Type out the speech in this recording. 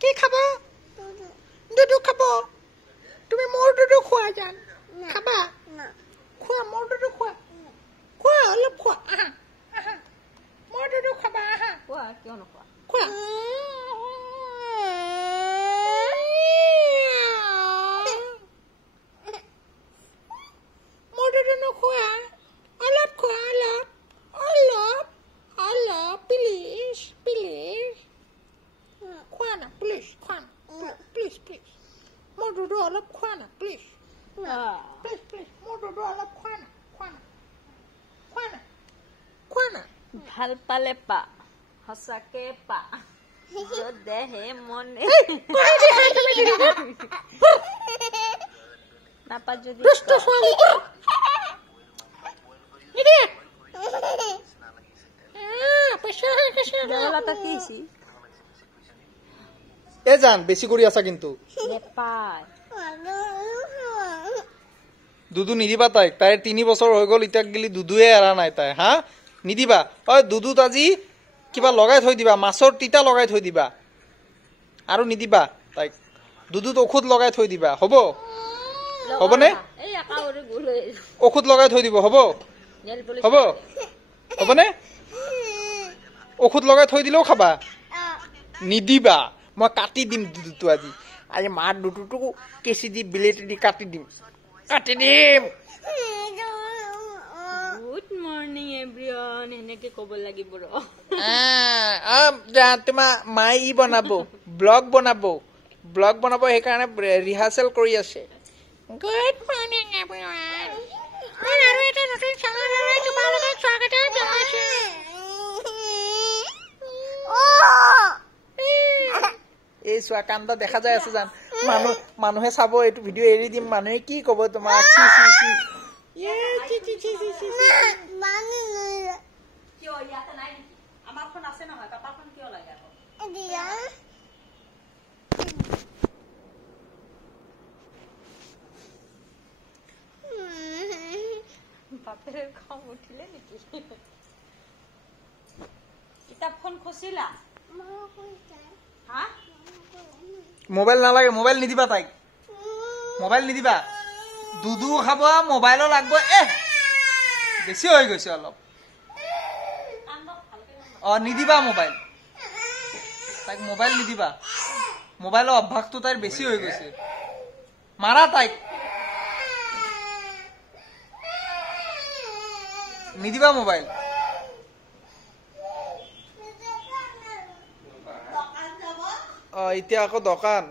কি খাব দুধু খাব তুমি মোৰ দুধু খোৱা জান খাবা খোৱা মোৰ দুধু খোৱা খোৱা অলপ খোৱা আহা আহা মোৰ দুধু খাবা আহা খোৱা কিয় নোখোৱা খোৱা মোৰ দুধু নোখোৱা অলপ খোৱা অলপ অলপ অলপ প্লিজ প্লিজ খোৱা না প্লিজ খোৱা না প্লিজ প্লিজ মোৰ দুধু অলপ খোৱা না প্লিজ প্লিজ প্লিজ মোৰ দুধু অলপ খোৱা না খোৱা না খোৱা না খোৱা না ভাল পালে পা সঁচাকে পা দেহে মনে নাপা যদি এ জান বেশি কৰি আছা কিন্তু দুধু নিদিবা তাইক তাইৰ 3 বছৰ হৈ গল ইটাক গিলি দুধুৱে এৰা নাই তাই হা নিদিবা অ দুধুত আজি কিবা লগাই থৈ দিবা মাছৰ তিতা লগাই থৈ দিবা আৰু নিদিবা তাইক দুধুত ঔষধ লগাই থৈ দিবা হ'ব হ'বনে ঔষধ লগাই থৈ দিব হ'ব হ'ব হ'বনে ঔষধ লগাই থৈ দিলেও খাবা নিদিবা মই কাটি দিম দুধুটো আজি আজি মাৰ দুধুটো কেঁচি দি বিলেট দি কাটি দিম গুড মৰ্নিং এভৰিওন এনেকে ক'ব লাগিব ৰ তোমাৰ মায়ে ই বনাব ব্লগ বনাব সেইকাৰণে ৰিহাৰ্চেল কৰি আছে গুড মৰ্নিং এভৰিওন মই আৰু এটা নতুন চেনেললৈ তোমালোকক স্বাগত জনাইছো এই চোৱা কান্দা দেখা যায় আছে জান মানুহে চাব এইটো ভিডিঅ' এৰি দিম মানুহে কি ক'ব তোমাক বাপেৰে খং উঠিলে নেকি কিতাপখন খচিলা মোবাইল নালাগে মোবাইল নিদিবা তাইক মোবাইল নিদিবা দুধু খাব মোবাইলো লাগব বেছি হৈ গৈছে অলপ নিদিবা মোবাইল তাইক মোবাইল নিদিবা মোবাইলৰ অভ্যাসটো তাইৰ বেছি হৈ গৈছে মাৰা তাইক নিদিবা মোবাইল এতিয়া আকৌ দোকান